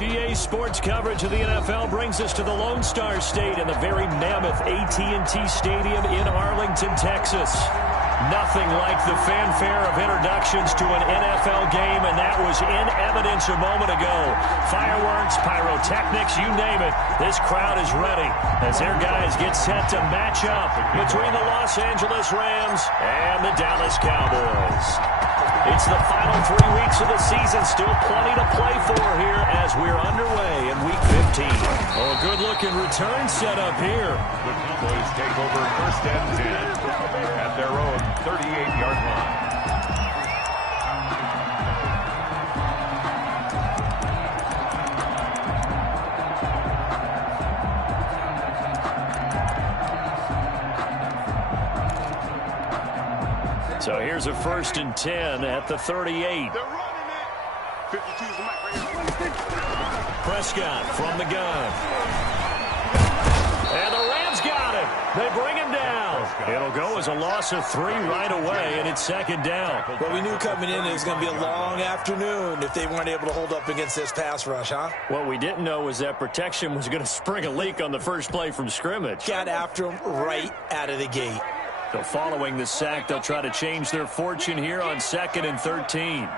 EA Sports coverage of the NFL brings us to the Lone Star State and the very mammoth AT&T Stadium in Arlington, Texas. Nothing like the fanfare of introductions to an NFL game, and that was in evidence a moment ago. Fireworks, pyrotechnics, you name it. This crowd is ready as their guys get set to match up between the Los Angeles Rams and the Dallas Cowboys. It's the final 3 weeks of the season. Still plenty to play for here as we're underway in Week 15. Oh, a good-looking return set up here. The Cowboys take over first and 10 at their own 38-yard line. So here's a first and 10 at the 38. Prescott from the gun. And the Rams got it. They bring him down. It'll go as a loss of 3 right away, and it's second down. Well, we knew coming in it was going to be a long afternoon if they weren't able to hold up against this pass rush, huh? What we didn't know was that protection was going to spring a leak on the first play from scrimmage. Got after him right out of the gate. So following the sack, they'll try to change their fortune here on 2nd and 13.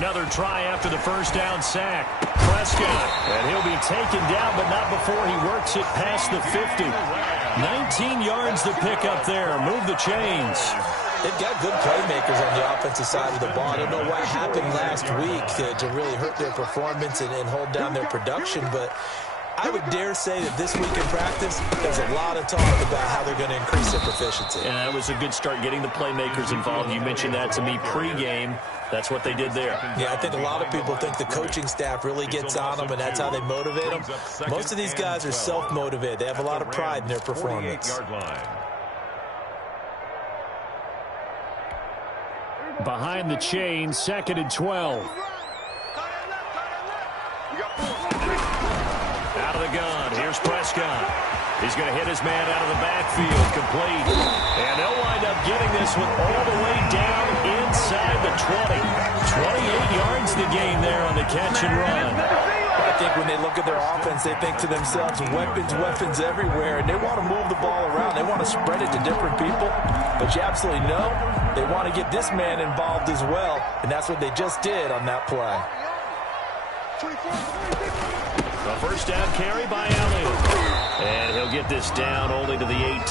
Another try after the first down sack. Prescott, and he'll be taken down, but not before he works it past the 50. 19 yards to pick up there. Move the chains. They've got good playmakers on the offensive side of the ball. I don't know what happened last week to really hurt their performance and hold down their production, but I would dare say that this week in practice, there's a lot of talk about how they're going to increase their proficiency. And that was a good start, getting the playmakers involved. You mentioned that to me pregame. That's what they did there. Yeah, I think a lot of people think the coaching staff really gets on them, and that's how they motivate them. Most of these guys are self-motivated. They have a lot of pride in their performance. Behind the chain, 2nd and 12. Out of the gun, here's Prescott. He's going to hit his man out of the backfield, complete. And they'll wind up getting this one all the way down inside the 20. 28 yards the gain there on the catch and run. I think when they look at their offense, they think to themselves, weapons everywhere, and they want to move the ball around. They want to spread it to different people. But you absolutely know they want to get this man involved as well, and that's what they just did on that play. The first down carry by Elliott. And he'll get this down only to the 18.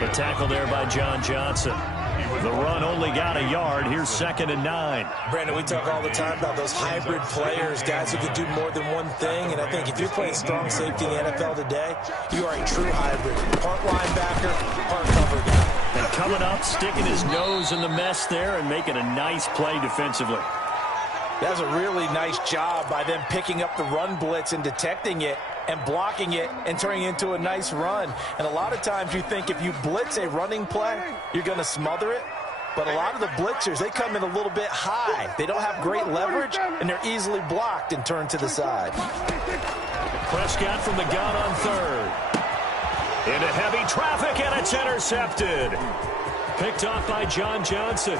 The tackle there by John Johnson. The run only got a yard. Here's 2nd and 9. Brandon, we talk all the time about those hybrid players, guys who can do more than one thing. And I think if you're playing strong safety in the NFL today, you are a true hybrid. Part linebacker, part cover guy. And coming up, sticking his nose in the mess there and making a nice play defensively. That was a really nice job by them picking up the run blitz and detecting it and blocking it and turning it into a nice run. And a lot of times you think if you blitz a running play, you're going to smother it. But a lot of the blitzers, they come in a little bit high. They don't have great leverage, and they're easily blocked and turned to the side. Prescott from the gun on 3rd. Into heavy traffic, and it's intercepted. Picked off by John Johnson.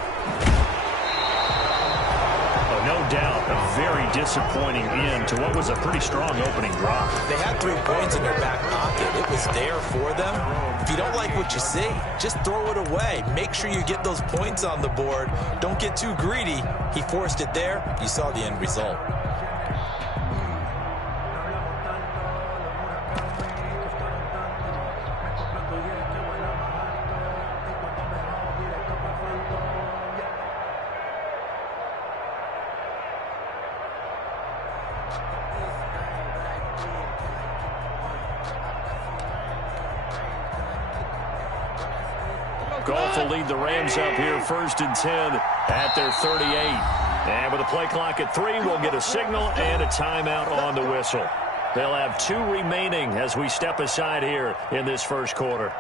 No doubt, a very disappointing end to what was a pretty strong opening drive. They had 3 points in their back pocket. It was there for them. If you don't like what you see, just throw it away. Make sure you get those points on the board. Don't get too greedy. He forced it there. You saw the end result. Goff will lead the Rams up here 1st and 10 at their 38. And with a play clock at 3, we'll get a signal and a timeout on the whistle. They'll have 2 remaining as we step aside here in this first quarter.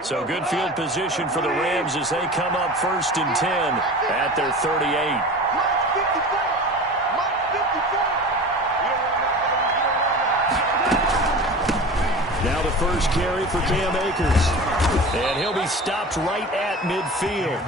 So good field position for the Rams as they come up 1st and 10 at their 38. Now the first carry for Cam Akers. And he'll be stopped right at midfield.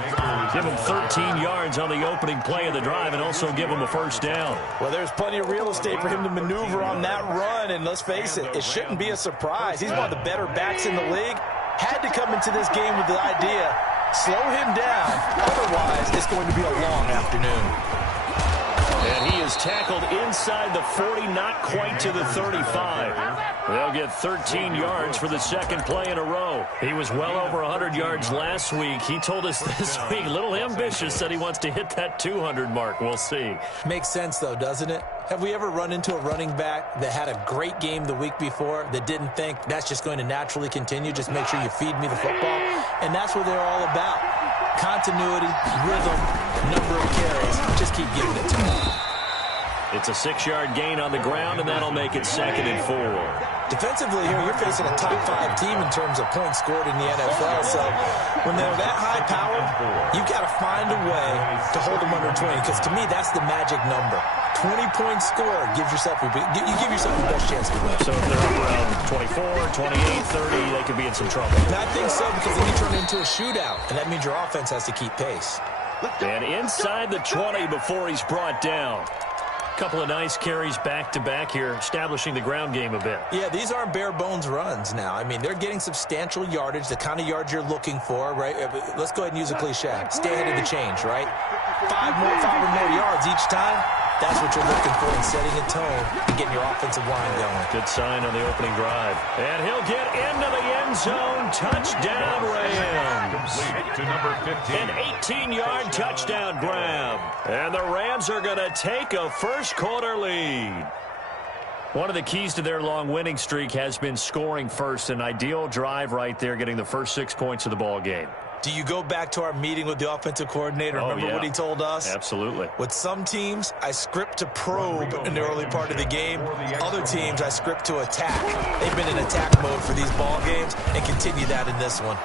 Give him 13 yards on the opening play of the drive and also give him a first down. Well, there's plenty of real estate for him to maneuver on that run. And let's face it, it shouldn't be a surprise. He's one of the better backs in the league. Had to come into this game with the idea, slow him down. Otherwise, it's going to be a long afternoon. And he is tackled inside the 40, not quite to the 35. They'll get 13 yards for the second play in a row. He was well over 100 yards last week. He told us this week, a little ambitious, said he wants to hit that 200 mark. We'll see. Makes sense, though, doesn't it? Have we ever run into a running back that had a great game the week before that didn't think that's just going to naturally continue? Just make sure you feed me the football. And that's what they're all about. Continuity, rhythm, number of carries. Just keep giving it to them. It's a 6-yard gain on the ground, and that'll make it 2nd and 4. Defensively here, you're facing a top 5 team in terms of points scored in the NFL. So when they're that high powered, you've got to find a way to hold them under 20. Because to me, that's the magic number. 20 points scored gives yourself you give yourself the best chance to win. So if they're up around 24, 28, 30, they could be in some trouble. And I think so, because then you turn it into a shootout, and that means your offense has to keep pace. And inside the 20 before he's brought down. Couple of nice carries back-to-back here, establishing the ground game a bit. Yeah, these aren't bare-bones runs now. I mean, they're getting substantial yardage, the kind of yards you're looking for, right? Let's go ahead and use a cliche. Stay ahead of the change, right? 5 or more yards each time. That's what you're looking for in setting a tone and getting your offensive line going. Good sign on the opening drive. And he'll get into the end zone. Touchdown, Rams. Complete to number 15. An 18-yard touchdown grab. And the Rams are going to take a first-quarter lead. One of the keys to their long winning streak has been scoring first. An ideal drive right there, getting the first 6 points of the ball game. Do you go back to our meeting with the offensive coordinator? Remember what he told us? Absolutely. With some teams, I script to probe in the early part of the game. Other teams, I script to attack. They've been in attack mode for these ball games and continue that in this one.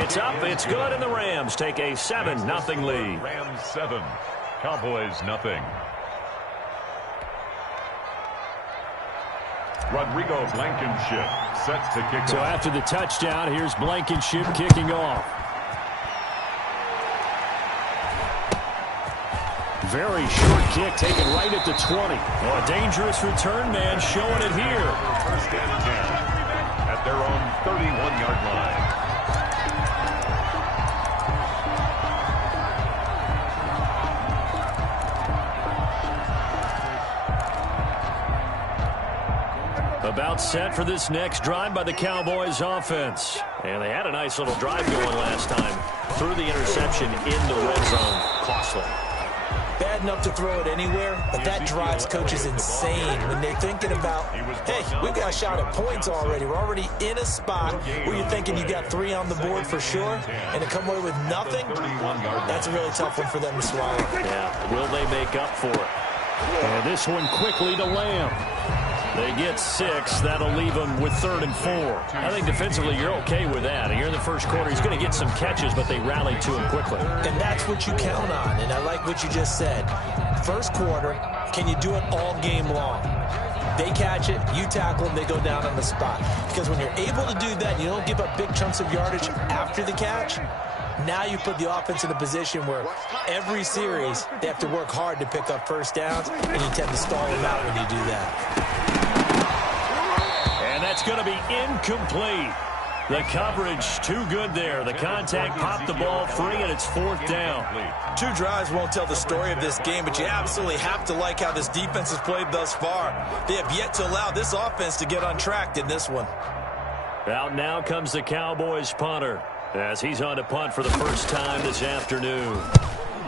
It's up, it's good, and the Rams take a 7-0 lead. Rams 7, Cowboys 0. Rodrigo Blankenship set to kick off. So after the touchdown, here's Blankenship kicking off. Very short kick taken right at the 20. Oh, a dangerous return man showing it here. First and 10 at their own 31-yard line. About set for this next drive by the Cowboys offense. And they had a nice little drive going last time. Threw the interception in the red zone. Costly. Bad enough to throw it anywhere, but that drives coaches insane when they're thinking about, hey, we've got a shot at points already. We're already in a spot where you're thinking you got 3 on the board for sure, and to come away with nothing, that's a really tough one for them to swallow. Yeah, will they make up for it? And this one quickly to Lamb. They get 6. That'll leave them with 3rd and 4. I think defensively you're okay with that. Here in the first quarter, he's going to get some catches, but they rally to him quickly. And that's what you count on, and I like what you just said. First quarter, can you do it all game long? They catch it, you tackle them, they go down on the spot. Because when you're able to do that, you don't give up big chunks of yardage after the catch. Now you put the offense in a position where every series they have to work hard to pick up first downs, and you tend to stall them out when you do that. And that's going to be incomplete. The coverage too good there. The contact popped the ball free, and it's 4th down. 2 drives won't tell the story of this game, but you absolutely have to like how this defense has played thus far. They have yet to allow this offense to get untracked in this one. Out now comes the Cowboys punter, as he's on to punt for the first time this afternoon.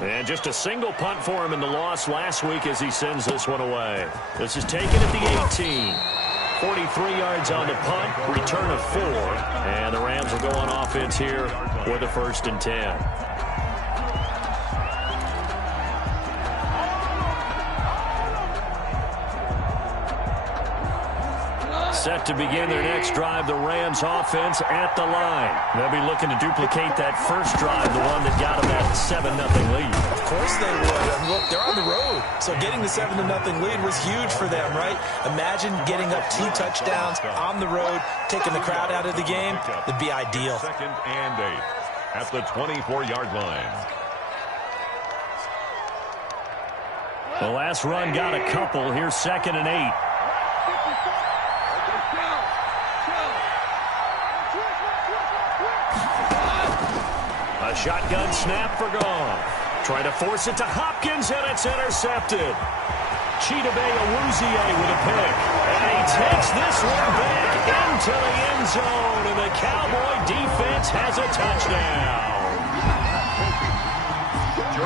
And just a single punt for him in the loss last week as he sends this one away. This is taken at the 18. 43 yards on the punt, return of 4. And the Rams will go on offense here with a 1st and 10. Set to begin their next drive, the Rams offense at the line. They'll be looking to duplicate that first drive, the one that got them that 7-0 lead. Of course they would. And look, they're on the road. So getting the 7-0 lead was huge for them, right? Imagine getting up 2 touchdowns on the road, taking the crowd out of the game. It'd be ideal. 2nd and 8 at the 24-yard line. The last run got a couple. Here's 2nd and 8. A shotgun snap for Goff. Trying to force it to Hopkins, and it's intercepted. Chidobe Awuzie with a pick. And he takes this one back into the end zone, and the Cowboy defense has a touchdown.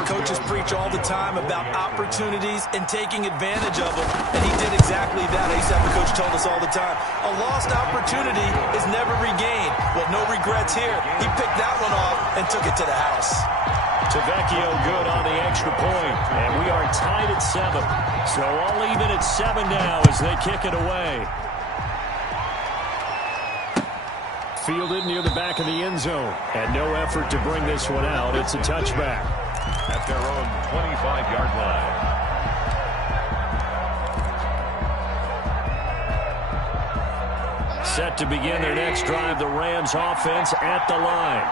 Coaches preach all the time about opportunities and taking advantage of them, and he did exactly that. I used to have a coach told us all the time, a lost opportunity is never regained. Well, no regrets here. He picked that one off and took it to the house. Tavecchio good on the extra point, and we are tied at 7. So all even at 7 now as they kick it away. Fielded near the back of the end zone, and no effort to bring this one out. It's a touchback. At their own 25-yard line. Set to begin their next drive, the Rams offense at the line.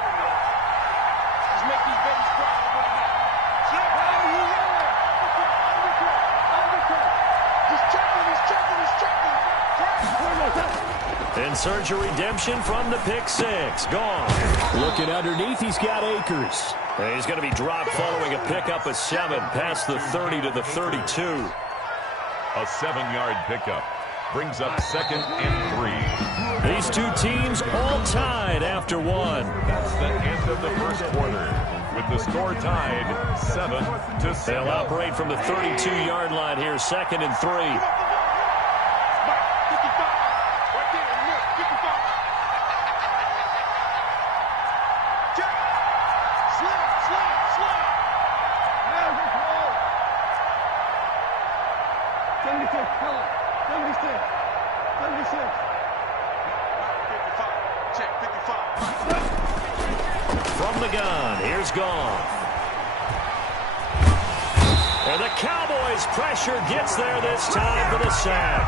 And Sergio redemption from the pick 6. Gone. Looking underneath, he's got Akers. And he's going to be dropped following a pickup of 7 past the 30 to the 32. A 7-yard pickup brings up 2nd and 3. These two teams all tied after 1. That's the end of the first quarter, with the score tied 7-7. They'll operate from the 32-yard line here, 2nd and 3. From the gun, here's Goff. And the Cowboys' pressure gets there this time for the sack.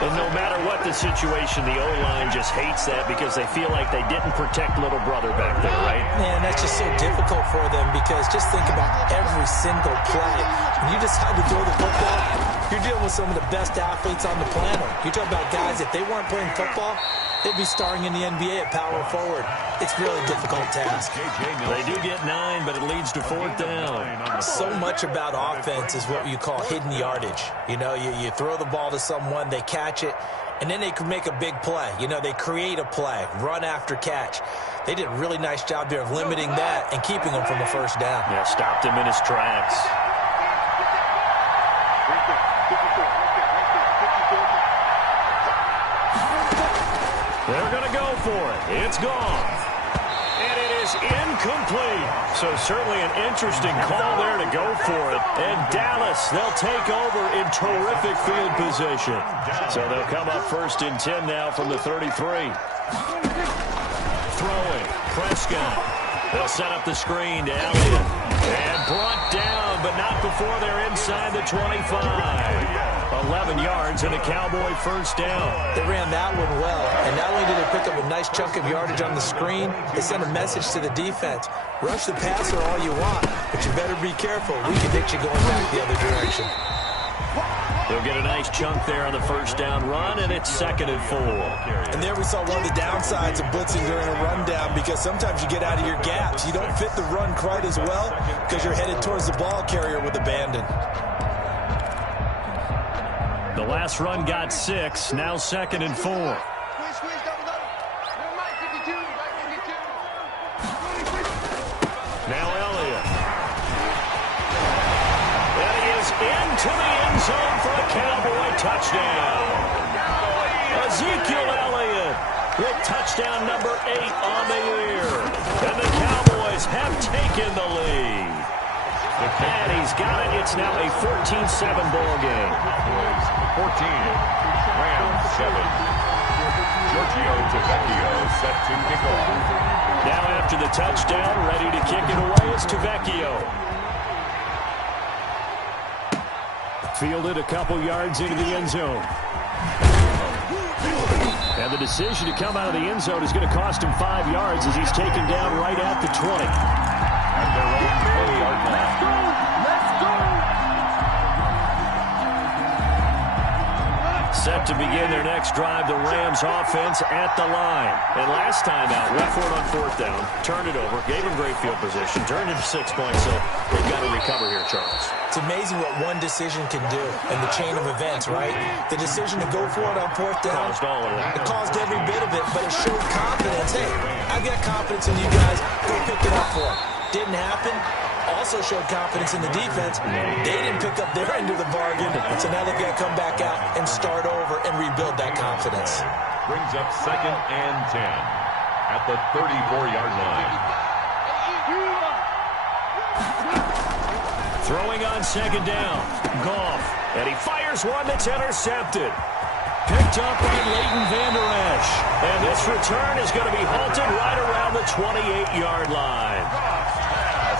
And no matter what the situation, the O-line just hates that because they feel like they didn't protect little brother back there, right? Man, that's just so difficult for them because just think about every single play. When you decide to throw the football, you're dealing with some of the best athletes on the planet. You're talking about guys, if they weren't playing football, they'd be starring in the NBA at power forward. It's a really difficult task. They do get 9, but it leads to 4th down. So much about offense is what you call hidden yardage. You know, you throw the ball to someone, they catch it, and then they can make a big play. You know, they create a play, run after catch. They did a really nice job there of limiting that and keeping them from a first down. Yeah, stopped him in his tracks. They're going to go for it. It's gone. And it is incomplete. So certainly an interesting call there to go for it. And Dallas, they'll take over in terrific field position. So they'll come up 1st and 10 now from the 33. Throwing. Prescott. They'll set up the screen to Elliott. And brought down, but not before they're inside the 25. 11 yards and a Cowboy first down. They ran that one well, and not only did they pick up a nice chunk of yardage on the screen, they sent a message to the defense. Rush the passer all you want, but you better be careful. We can hit you going back the other direction. They'll get a nice chunk there on the first down run, and it's 2nd and 4. And there we saw one of the downsides of blitzing during a rundown because sometimes you get out of your gaps. You don't fit the run quite as well because you're headed towards the ball carrier with abandon. The last run got 6, now 2nd and 4. Now Elliott. And he is into the end zone for a Cowboy touchdown. Ezekiel Elliott with touchdown number 8 on the year. And the Cowboys have taken the lead. And he's got it. It's now a 14-7 ball game. 14, Rams 7. set to kick off. Now after the touchdown, ready to kick it away is Tavecchio. Fielded a couple yards into the end zone. And the decision to come out of the end zone is going to cost him 5 yards as he's taken down right at the 20. At their own 20-yard line. Set to begin their next drive, the Rams offense at the line. And last time out, went for it on 4th down, turned it over, gave him great field position, turned it to 6 points, so they've got to recover here, Charles. It's amazing what one decision can do in the chain of events, right? The decision to go for it on 4th down, Caused all of that. it caused every bit of it, but it showed confidence. Hey, I've got confidence in you guys. Go pick it up for it. Didn't happen. Also showed confidence in the defense. They didn't pick up their end of the bargain, so now they've got to come back out and start over and rebuild that confidence. Brings up 2nd and 10 at the 34-yard line. Throwing on 2nd down, Goff, and he fires one that's intercepted. Picked up by Leighton Vander Esch, and this return is going to be halted right around the 28-yard line.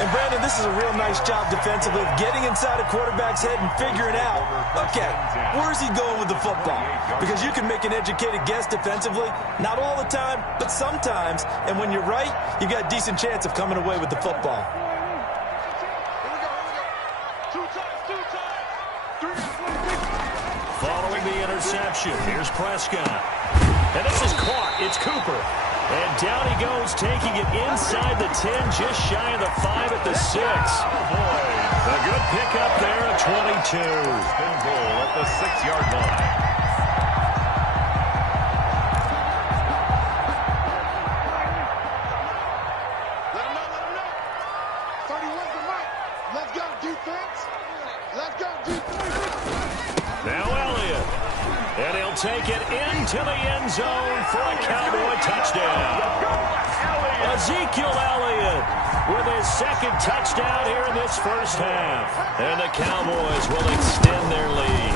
And, Brandon, this is a real nice job defensively of getting inside a quarterback's head and figuring out, okay, where's he going with the football? Because you can make an educated guess defensively, not all the time, but sometimes. And when you're right, you got a decent chance of coming away with the football. Following the interception, here's Prescott. And this is caught. It's Cooper. And down he goes, taking it inside the 10, just shy of the 5 at the 6. A good pickup there at 22. Spin goal at the 6-yard line. Let him know. 31's the mic. Let's go, defense. Let's go, defense. Now Elliott. And he'll take it into the end zone for a Cowboy touchdown. Ezekiel Elliott with his 2nd touchdown here in this first half. And the Cowboys will extend their lead.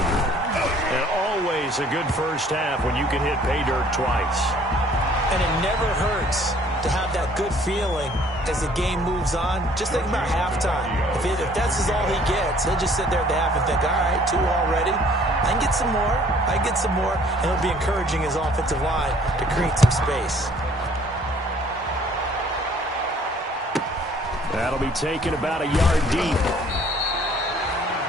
And always a good first half when you can hit pay dirt twice. And it never hurts to have that good feeling as the game moves on. Just think about halftime. If that's all he gets, he'll just sit there at the half and think, all right, 2 already. I can get some more. I can get some more. And he'll be encouraging his offensive line to create some space. That'll be taken about a yard deep.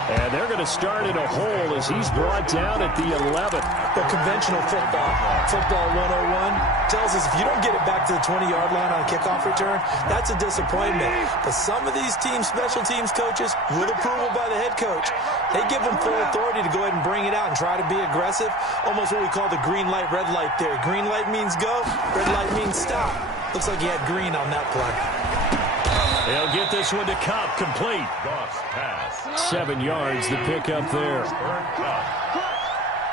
And they're going to start in a hole as he's brought down at the 11. But conventional football 101, tells us if you don't get it back to the 20-yard line on a kickoff return, that's a disappointment. But some of these special teams coaches, with approval by the head coach, they give them full authority to go ahead and bring it out and try to be aggressive. Almost what we call the green light, red light theory. Green light means go, red light means stop. Looks like he had green on that play. They'll get this one to Cup, complete. Goff's pass. 7 yards, the pickup there.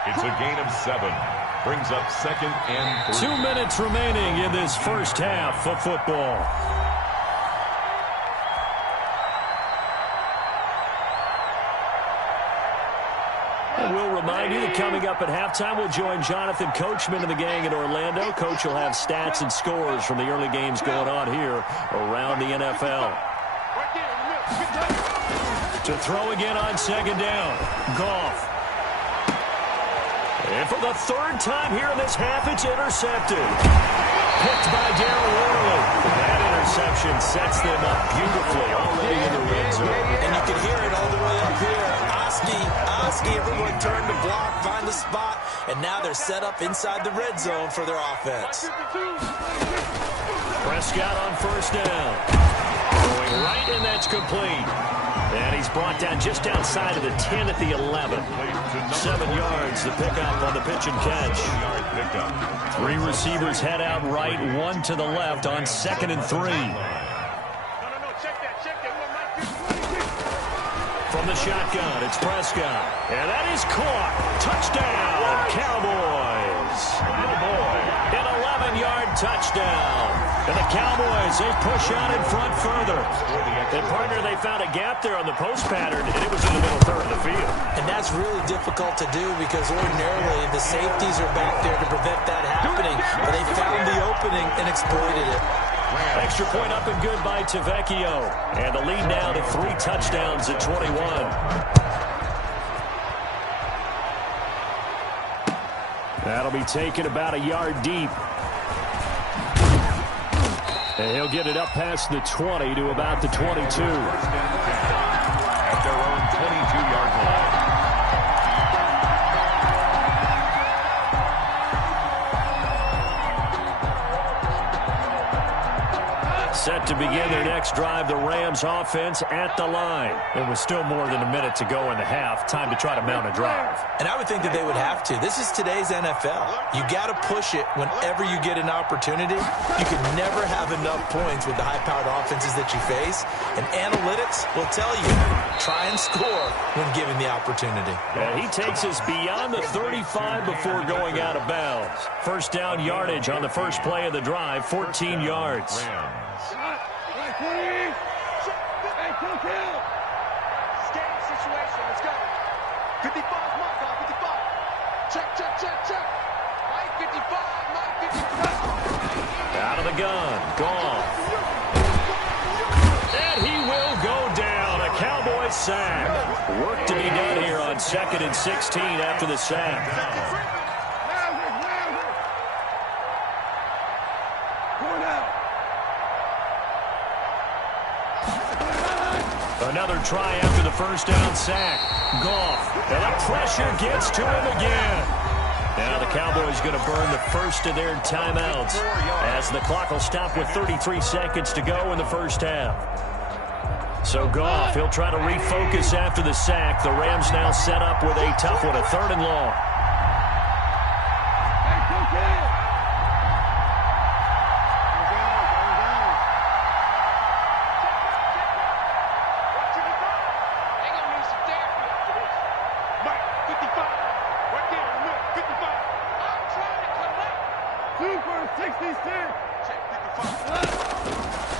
It's a gain of 7. Brings up 2nd and 3. 2 minutes remaining in this first half of football. And we'll remind you that coming up at halftime, we'll join Jonathan Coachman and the gang in Orlando. Coach will have stats and scores from the early games going on here around the NFL. To throw again on 2nd down, Goff. And for the 3rd time here in this half, it's intercepted. Picked by Darryl Worley. That interception sets them up beautifully already in the red zone. And you can hear it all the way up here. Oski, everyone turned to block, find the spot, and now they're set up inside the red zone for their offense. Prescott on 1st down. Going right, and that's complete. And he's brought down just outside of the 10 at the 11. 7 yards, the pickup on the pitch and catch. 3 receivers head out right, 1 to the left on 2nd and 3. From the shotgun, it's Prescott. And that is caught. Touchdown, Cowboys. An 11-yard touchdown. And the Cowboys, they push out in front further. And, partner, they found a gap there on the post pattern, and it was in the middle third of the field. And that's really difficult to do because ordinarily the safeties are back there to prevent that happening. But they found the opening and exploited it. Extra point up and good by Tavecchio. And the lead now to 3 touchdowns at 21. That'll be taken about a yard deep. And he'll get it up past the 20 to about the 22. At their own 22-yard line. Set to begin their next drive, the Rams offense at the line. It was still more than a minute to go in the half. Time to try to mount a drive. And I would think that they would have to. This is today's NFL. You got to push it whenever you get an opportunity. You can never have enough points with the high-powered offenses that you face. And analytics will tell you, try and score when given the opportunity. And he takes us beyond the 35 before going out of bounds. First down yardage on the first play of the drive, 14 yards. Situation, let's go. 55, Mike, 55. Check. Mike 55, Out of the gun, Goff. And he will go down. A Cowboy sack. Work to be done here on 2nd and 16 after the sack. Another try after the first down sack. Goff. And the pressure gets to him again. Now the Cowboys going to burn the first of their timeouts as the clock will stop with 33 seconds to go in the first half. So Goff, he'll try to refocus after the sack. The Rams now set up with a tough one, a 3rd and long.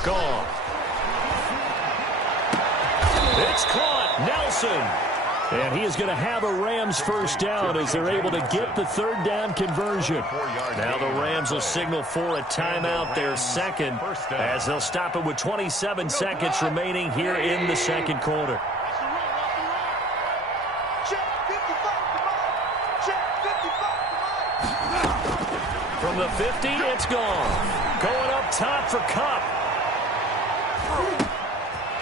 Gone. It's caught. Nelson. And he is going to have a Rams first down as they're able to get the 3rd down conversion. Now the Rams will signal for a timeout, their second, as they'll stop it with 27 seconds remaining here in the second quarter. From the 50, it's gone. Going up top for Kupp.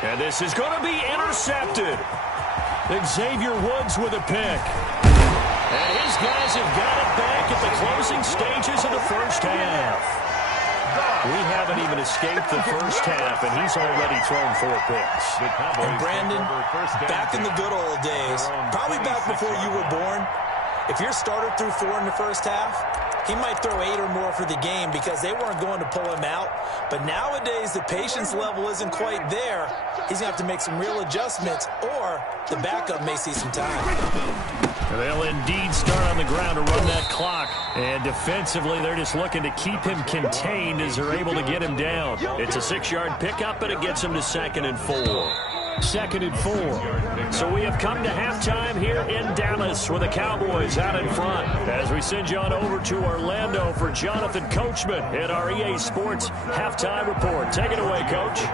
And this is going to be intercepted. Xavier Woods with a pick. And his guys have got it back at the closing stages of the first half. We haven't even escaped the first half, and he's already thrown 4 picks. And Brandon, back in the good old days, probably back before you were born, if your starter threw 4 in the first half, he might throw 8 or more for the game because they weren't going to pull him out. But nowadays, the patience level isn't quite there. He's going to have to make some real adjustments, or the backup may see some time. They'll indeed start on the ground to run that clock. And defensively, they're just looking to keep him contained as they're able to get him down. It's a 6-yard pickup, and it gets him to 2nd and 4. 2nd and 4. So we have come to halftime here in Dallas with the Cowboys out in front. As we send you on over to Orlando for Jonathan Coachman at our EA Sports Halftime Report. Take it away, Coach. The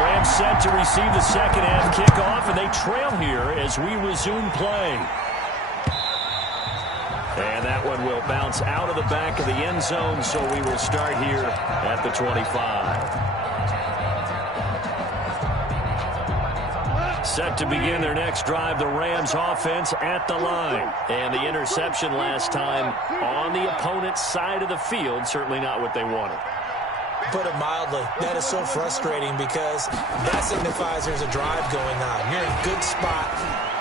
Rams set to receive the second half kickoff, and they trail here as we resume play. And that one will bounce out of the back of the end zone, so we will start here at the 25. Set to begin their next drive, the Rams offense at the line. And the interception last time on the opponent's side of the field, certainly not what they wanted. Put it mildly, that is so frustrating because that signifies there's a drive going on. You're in a good spot,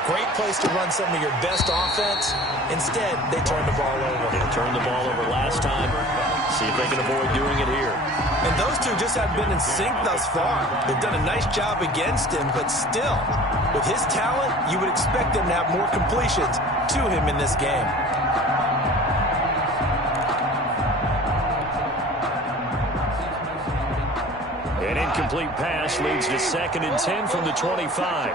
great place to run some of your best offense. Instead, they turned the ball over. They turned the ball over last time. See if they can avoid doing it here. And those two just haven't been in sync thus far. They've done a nice job against him, but still, with his talent, you would expect them to have more completions to him in this game. incomplete pass leads to 2nd and 10 from the 25.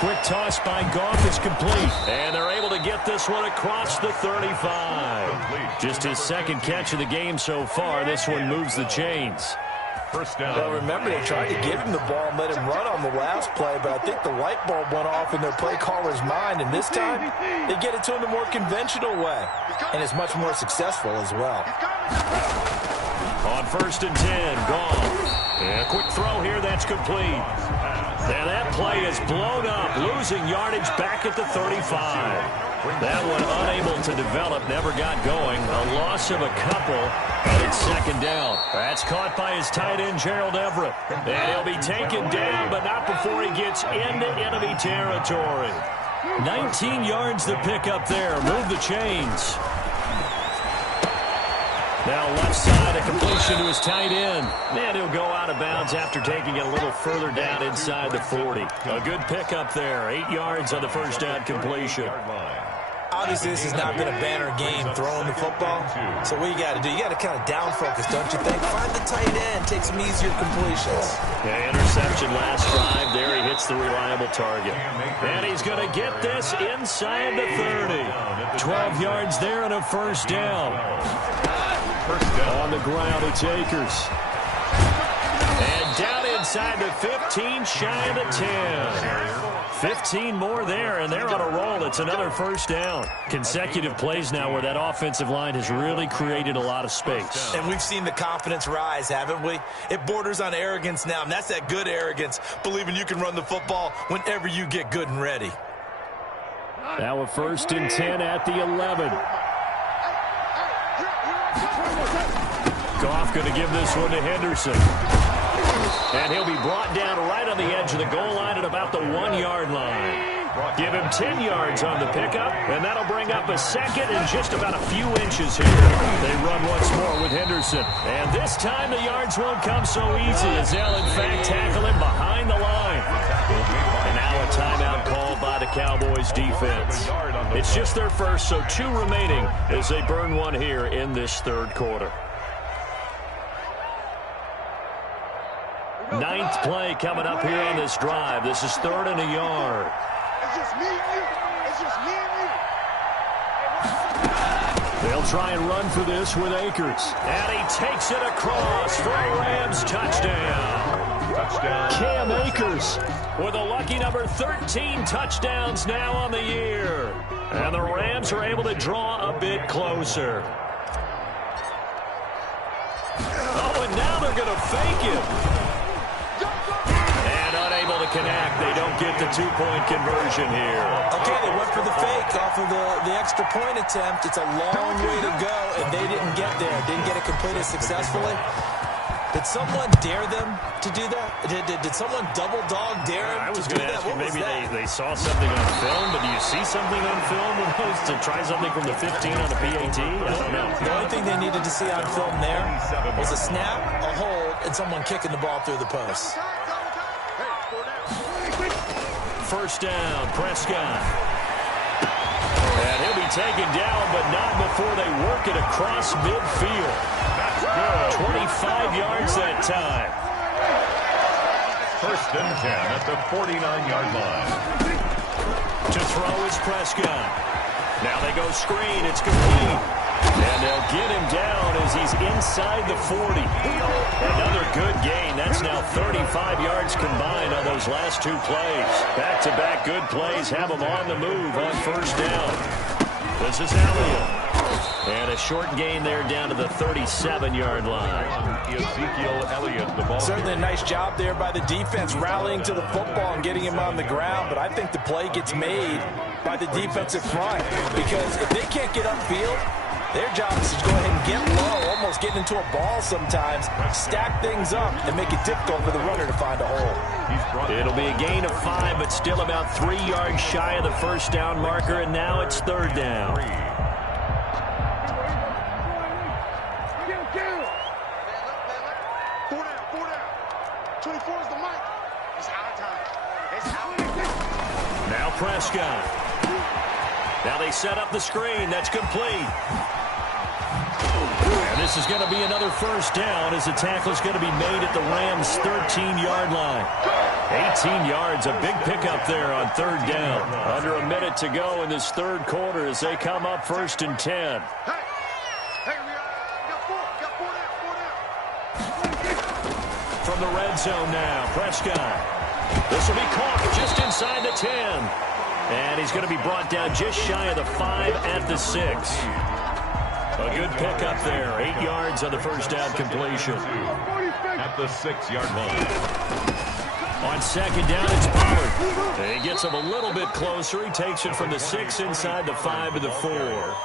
Quick toss by Goff is complete. And they're able to get this one across the 35. Just his 2nd catch of the game so far. This one moves the chains. First down. Well, remember, they tried to give him the ball and let him run on the last play, but I think the light bulb went off in their play caller's mind, and this time they get it to him the more conventional way, and it's much more successful as well. On 1st and 10, Goff. And a quick throw here that's complete. And that play is blown up, losing yardage back at the 35. That one unable to develop, never got going. A loss of a couple, and it's 2nd down. That's caught by his tight end, Gerald Everett. And he'll be taken down, but not before he gets into enemy territory. 19 yards to pick up there. Move the chains. Now left side, a completion to his tight end. And he'll go out of bounds after taking it a little further down inside the 40. A good pickup there. 8 yards on the first down completion. Obviously, this has not been a banner game throwing the football. So what you got to do, you got to kind of down focus, don't you think? Find the tight end, take some easier completions. Yeah, interception last drive. There he hits the reliable target. And he's going to get this inside the 30. 12 yards there and a first down. On the ground, it's Akers. And down inside the 15, shy of the 10. 15 more there, and they're on a roll. It's another first down. Consecutive plays now where that offensive line has really created a lot of space. And we've seen the confidence rise, haven't we? It borders on arrogance now, and that's that good arrogance, believing you can run the football whenever you get good and ready. Now a 1st and 10 at the 11. Goff going to give this one to Henderson. And he'll be brought down right on the edge of the goal line at about the 1 yard line. Give him 10 yards on the pickup, and that'll bring up a 2nd and just about a few inches here. They run once more with Henderson. And this time the yards won't come so easy as they'll in fact tackle him behind the line. And now a timeout called by the Cowboys defense. It's just their first, so 2 remaining as they burn one here in this 3rd quarter. 9th play coming up here on this drive. This is 3rd and a yard. It's just me and you. It's just me and you. They'll try and run for this with Akers. And he takes it across for a Rams touchdown. Cam Akers with a lucky number 13 touchdowns now on the year. And the Rams are able to draw a bit closer. Oh, and now they're going to fake it. And unable to connect. They don't get the 2-point conversion here. Okay, they went for the fake off of the extra point attempt. It's a long way to go, and they didn't get there. Didn't get it completed successfully. Did someone dare them to do that? Did someone double dog dare them I was to do going to that? ask you, What was maybe that? they saw something on film, but do you see something on film with those to try something from the 15 on the PAT? I don't know. The only thing they needed to see on film there was a snap, a hold, and someone kicking the ball through the post. First down, Prescott. And he'll be taken down, but not before they work it across midfield. 25 yards that time. 1st and 10 at the 49-yard line. To throw is Prescott. Now they go screen. It's complete. And they'll get him down as he's inside the 40. Another good gain. That's now 35 yards combined on those last 2 plays. Back-to-back good plays have them on the move on 1st down. This is Elliott. And a short gain there down to the 37-yard line. Ezekiel Elliott, the ball. Certainly a nice job there by the defense, rallying to the football and getting him on the ground. But I think the play gets made by the defensive front, because if they can't get upfield, their job is to go ahead and get low, almost get into a ball sometimes, stack things up, and make it difficult for the runner to find a hole. It'll be a gain of 5, but still about 3 yards shy of the first down marker, and now it's 3rd down. Four down. 24 is the mic. It's our time. It's our time. Now Prescott. Now they set up the screen. That's complete. And this is going to be another first down as the tackle is going to be made at the Rams' 13-yard line. 18 yards, a big pickup there on third down. Under a minute to go in this third quarter as they come up 1st and 10. From the red zone now, Prescott. This will be caught just inside the 10. And he's going to be brought down just shy of the 5 at the 6. A good pickup there. 8 yards on the first down completion. At the 6-yard line. On second down, it's Pollard. He gets him a little bit closer. He takes it from the 6 inside the 5 to the 4.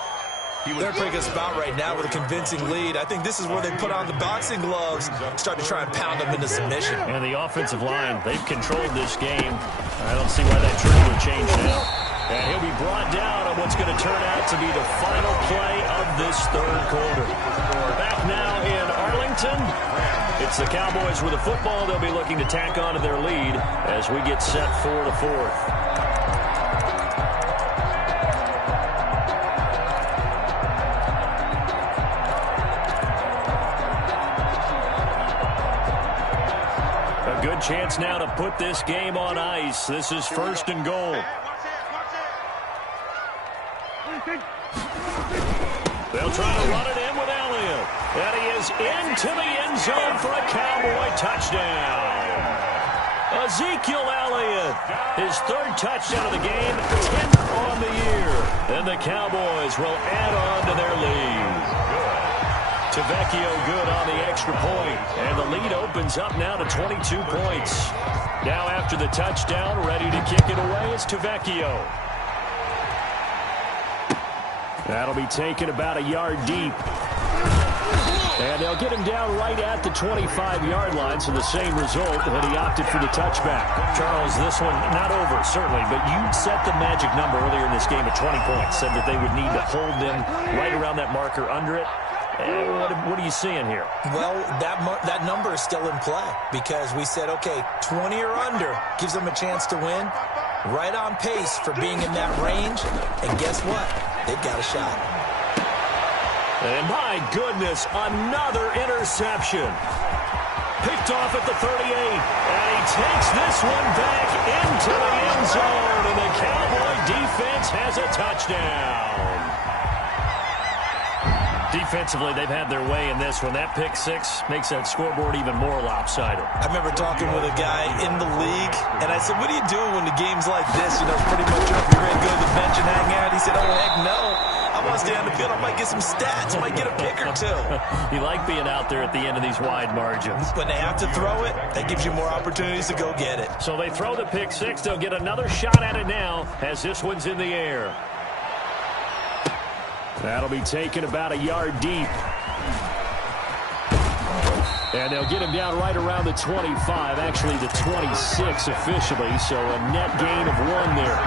They're picking a spot right now with a convincing lead. I think this is where they put on the boxing gloves, start to try and pound them into submission. And the offensive line, they've controlled this game. I don't see why that trend would change now. And he'll be brought down on what's going to turn out to be the final play of this third quarter. Back now in Arlington, it's the Cowboys with the football. They'll be looking to tack on to their lead as we get set for the fourth. Good chance now to put this game on ice. This is 1st and goal. They'll try to run it in with Elliott. And he is into the end zone for a Cowboy touchdown. Ezekiel Elliott, his 3rd touchdown of the game, 10th on the year. And the Cowboys will add on to their lead. Tavecchio good on the extra point, and the lead opens up now to 22 points. Now after the touchdown, ready to kick it away is Tavecchio. That'll be taken about a yard deep. And they'll get him down right at the 25-yard line, so the same result, but he opted for the touchback. Charles, this one not over, certainly, but you set the magic number earlier in this game at 20 points, said that they would need to hold them right around that marker under it. What are you seeing here? Well, that number is still in play because we said, okay, 20 or under gives them a chance to win. Right on pace for being in that range. And guess what? They've got a shot. And my goodness, another interception. Picked off at the 38. And he takes this one back into the end zone. And the Cowboy defense has a touchdown. Defensively, they've had their way in this one. That pick 6 makes that scoreboard even more lopsided. I remember talking with a guy in the league, and I said, what do you do when the game's like this? You know, it's pretty much up. You're ready to go to the bench and hang out? He said, oh, heck no. I want to stay on the field. I might get some stats. I might get a pick or two. You like being out there at the end of these wide margins. When they have to throw it, that gives you more opportunities to go get it. So they throw the pick 6. They'll get another shot at it now as this one's in the air. That'll be taken about a yard deep. And they'll get him down right around the 25, actually the 26 officially, so a net gain of 1 there.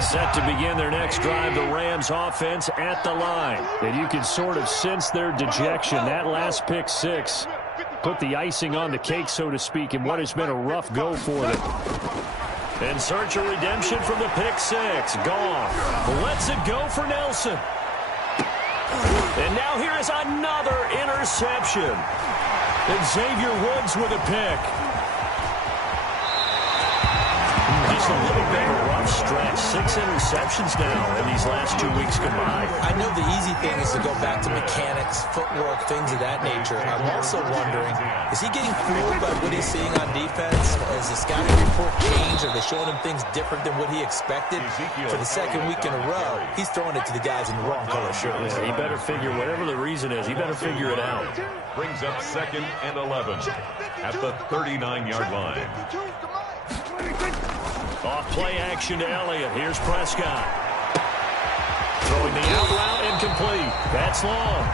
Set to begin their next drive, the Rams offense at the line. And you can sort of sense their dejection. That last pick 6 put the icing on the cake, so to speak, in what has been a rough go for them. In search of redemption from the pick 6. Gone. Lets it go for Nelson. And now here is another interception. Xavier Woods with a pick. Just a little bit of a rough stretch. 6 interceptions now in these last 2 weeks combined. I know the easy thing is to go back to mechanics, footwork, things of that nature. I'm also wondering, is he getting fooled by what he's seeing on defense? Has the scouting report changed? Are they showing him things different than what he expected? For the second week in a row, he's throwing it to the guys in the wrong color shirts. Yeah, he better figure, whatever the reason is, he better figure it out. Brings up 2nd and 11 at the 39-yard line. Off play action to Elliott. Here's Prescott. Throwing the out route incomplete. That's long.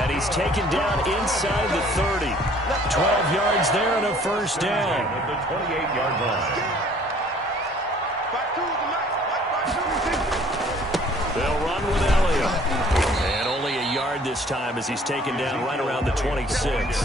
And he's taken down inside the 30. 12 yards there and a first down. At the 28-yard line. They'll run with Elliott. And only a yard this time as he's taken down right around the 26.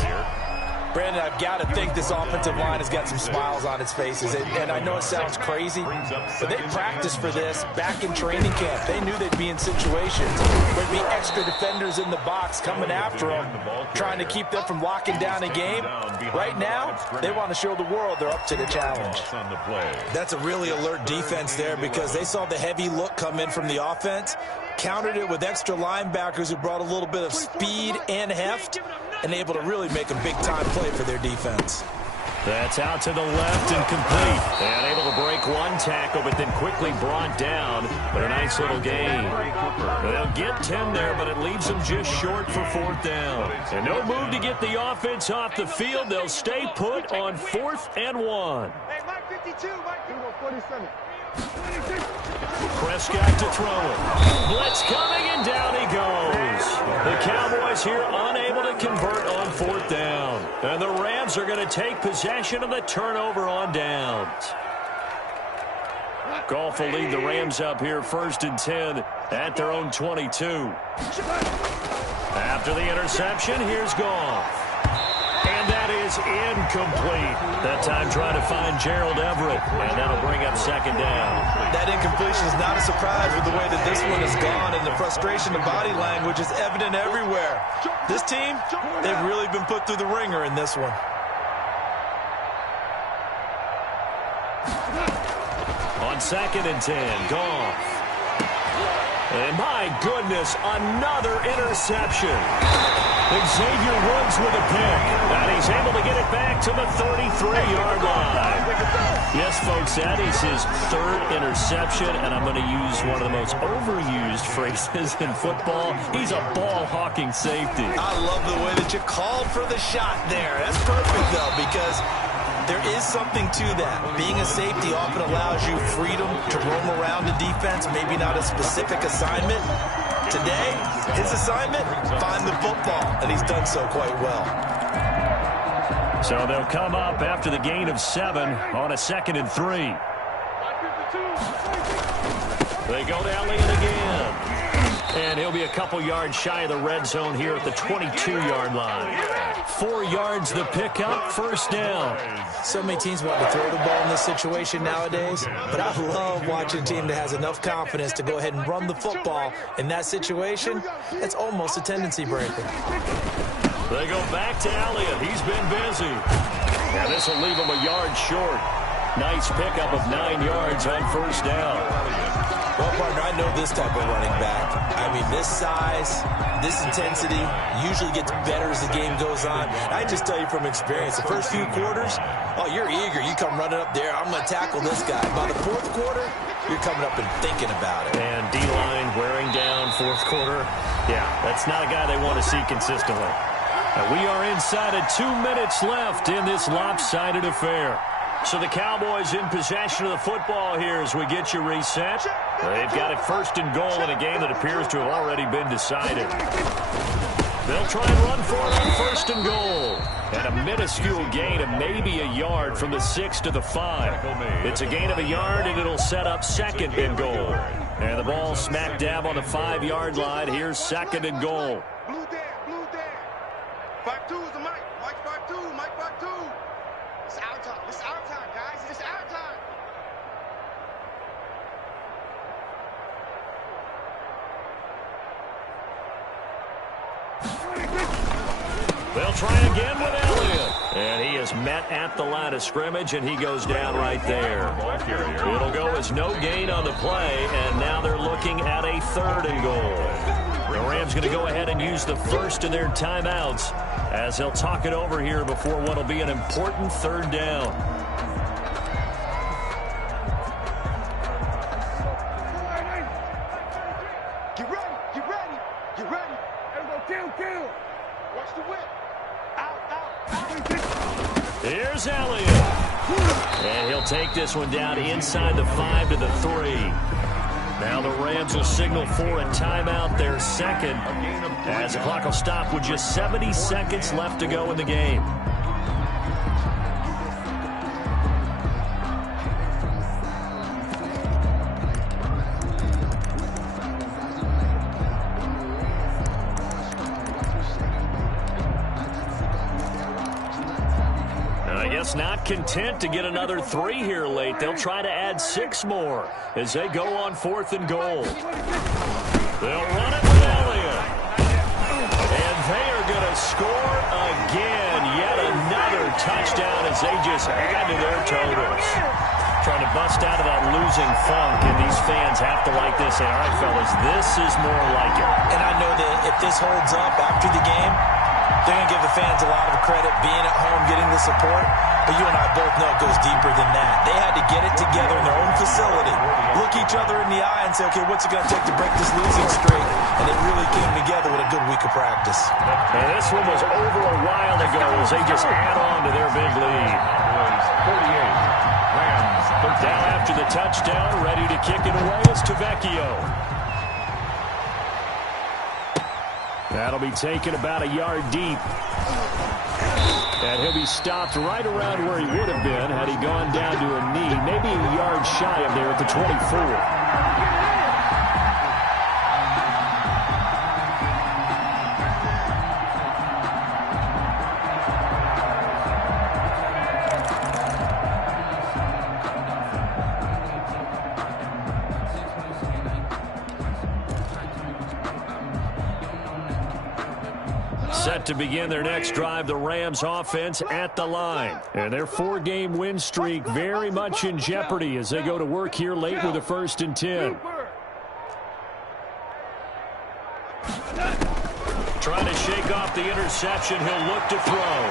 Brandon, I've got to think this offensive line has got some smiles on its faces. And I know it sounds crazy, but they practiced for this back in training camp. They knew they'd be in situations where there'd be extra defenders in the box coming after them, trying to keep them from locking down a game. Right now, they want to show the world they're up to the challenge. That's a really alert defense there because they saw the heavy look come in from the offense, countered it with extra linebackers who brought a little bit of speed and heft, and able to really make a big-time play for their defense. That's out to the left and complete. And able to break one tackle, but then quickly brought down. But a nice little gain. They'll get 10 there, but it leaves them just short for 4th down. And no move to get the offense off the field. They'll stay put on 4th and 1. Hey, Mike 52, Mike 47. Prescott to throw it. Blitz coming, and down he goes. The Cowboys here unable to convert on 4th down. And the Rams are going to take possession of the turnover on downs. Goff will lead the Rams up here 1st and 10 at their own 22. After the interception, here's Goff. And that is incomplete. That time trying to find Gerald Everett, and that'll bring up 2nd down. That incompletion is not a surprise with the way that this one has gone, and the frustration of body language is evident everywhere. This team, they've really been put through the ringer in this one. On 2nd and 10, Goff. And my goodness, another interception. Xavier Woods with a pick, and he's able to get it back to the 33-yard line. Yes, folks, that is his 3rd interception, and I'm going to use one of the most overused phrases in football. He's a ball-hawking safety. I love the way that you called for the shot there. That's perfect, though, because there is something to that. Being a safety often allows you freedom to roam around the defense, maybe not a specific assignment. Today, his assignment, find the football, and he's done so quite well. So they'll come up after the gain of 7 on a 2nd and 3. They go to Elliott again. And he'll be a couple yards shy of the red zone here at the 22-yard line. 4 yards the pickup, 1st down. So many teams want to throw the ball in this situation nowadays, but I love watching a team that has enough confidence to go ahead and run the football. In that situation, it's almost a tendency breaker. They go back to Elliott. He's been busy. And this will leave him a yard short. Nice pickup of 9 yards on 1st down. Well, partner, I know this type of running back. I mean, this size, this intensity usually gets better as the game goes on. I just tell you from experience, the first few quarters, oh, you're eager. You come running up there. I'm going to tackle this guy. By the 4th quarter, you're coming up and thinking about it. And D-line wearing down 4th quarter. Yeah, that's not a guy they want to see consistently. And we are inside of 2 minutes left in this lopsided affair. So the Cowboys in possession of the football here as we get you reset. They've got it 1st and goal in a game that appears to have already been decided. They'll try and run for it on 1st and goal. And a minuscule gain of maybe a yard from the 6 to the 5. It's a gain of a yard, and it'll set up 2nd and goal. And the ball smack dab on the 5-yard line. Here's 2nd and goal. Blue Dan. 5-2 is the Mike. Mike 5-2, Mike 5-2. It's our time. It's our time, guys. It's our time. They'll try again with Elliott. And he is met at the line of scrimmage, and he goes down right there. It'll go as no gain on the play, and now they're looking at a 3rd and goal. The Rams going to go ahead and use the first of their timeouts as they'll talk it over here before what will be an important 3rd down. Get ready. Get ready. Get ready. Kill. Watch the whip. Out. Here's Elliott. And he'll take this one down inside the 5 to the 3. Now the Rams will signal for a timeout, their 2nd, as the clock will stop with just 70 seconds left to go in the game. content to get another 3 here late. They'll try to add 6 more as they go on 4th and goal. They'll run it with Elliott. And they are going to score again. Yet another touchdown as they just add to their totals. Trying to bust out of that losing funk, and these fans have to like this. Say, all right, fellas, this is more like it. And I know that if this holds up after the game, they're going to give the fans a lot of credit being at home, getting the support. But you and I both know it goes deeper than that. They had to get it together in their own facility, look each other in the eye and say, okay, what's it going to take to break this losing streak? And it really came together with a good week of practice. And this one was over a while ago as they just add on to their big lead. 48. Rams. Now after the touchdown, ready to kick it away is Tavecchio. That'll be taken about a yard deep. And he'll be stopped right around where he would have been had he gone down to a knee, maybe a yard shy of there at the 24. Set to begin their next drive, the Rams offense at the line. And their 4-game win streak very much in jeopardy as they go to work here late with a 1st and 10. Trying to shake off the interception, he'll look to throw.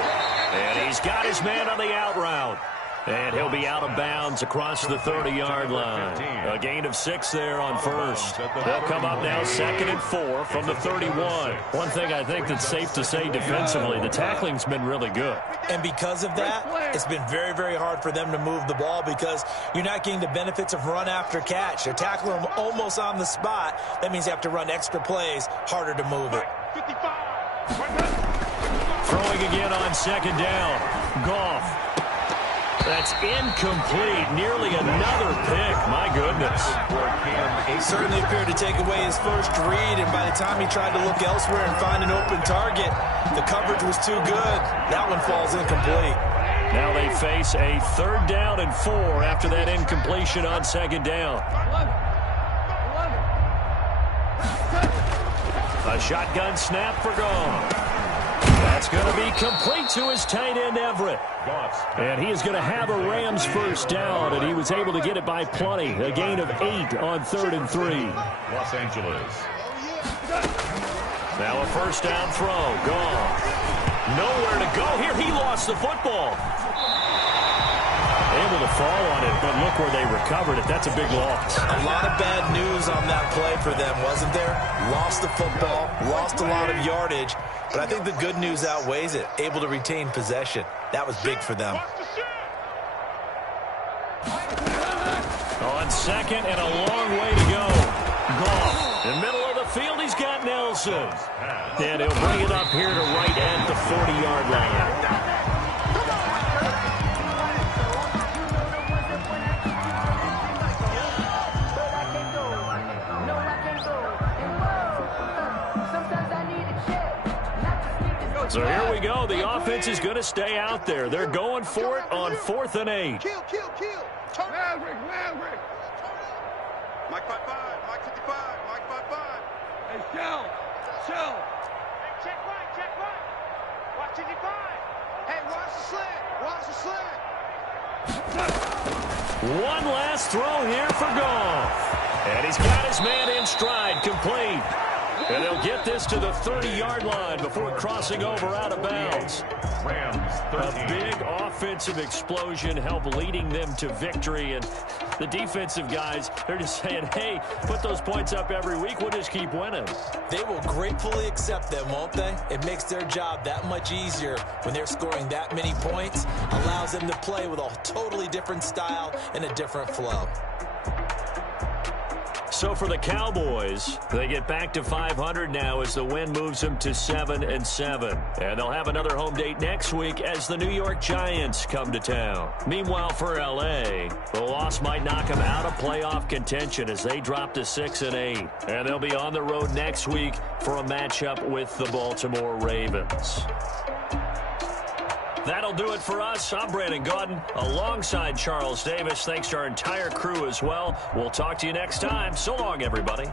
And he's got his man on the out route. And he'll be out of bounds across the 30-yard line. A gain of 6 there on 1st. They'll come up now 2nd and 4 from the 31. One thing I think that's safe to say defensively, the tackling's been really good. And because of that, it's been very, very hard for them to move the ball because you're not getting the benefits of run after catch. They're tackling them almost on the spot. That means you have to run extra plays, harder to move it. Throwing again on 2nd down. Goff. That's incomplete. Nearly another pick. My goodness. He certainly appeared to take away his first read, and by the time he tried to look elsewhere and find an open target, the coverage was too good. That one falls incomplete. Now they face a 3rd down and 4 after that incompletion on 2nd down. A shotgun snap for Goff. That's going to be complete to his tight end, Everett. And he is going to have a Rams 1st down, and he was able to get it by plenty. A gain of 8 on 3rd and 3. Los Angeles. Now a 1st down throw. Goff. Nowhere to go here. He lost the football. Able to fall on it, but look where they recovered it. That's a big loss. A lot of bad news on that play for them, wasn't there? Lost the football, lost a lot of yardage, but I think the good news outweighs it. Able to retain possession. That was big for them. On 2nd and a long way to go. Goff. In the middle of the field, he's got Nelson. And he'll bring it up here to right at the 40-yard line. So here we go. The offense is going to stay out there. They're going for it on 4th and 8. Kill. Turn Maverick. Mike 5-5. Mike 55. Mike 5-5. Hey, shell. Hey, check right. Watch 55. Hey, watch the slant. One last throw here for Goff. And he's got his man in stride, complete. And they'll get this to the 30-yard line before crossing over out of bounds. Rams 13. A big offensive explosion helped leading them to victory. And the defensive guys, they're just saying, hey, put those points up every week. We'll just keep winning. They will gratefully accept them, won't they? It makes their job that much easier when they're scoring that many points. Allows them to play with a totally different style and a different flow. So for the Cowboys, they get back to 500 now as the win moves them to 7-7. And they'll have another home date next week as the New York Giants come to town. Meanwhile, for L.A., the loss might knock them out of playoff contention as they drop to 6-8. And they'll be on the road next week for a matchup with the Baltimore Ravens. That'll do it for us. I'm Brandon Gaudin alongside Charles Davis. Thanks to our entire crew as well. We'll talk to you next time. So long, everybody.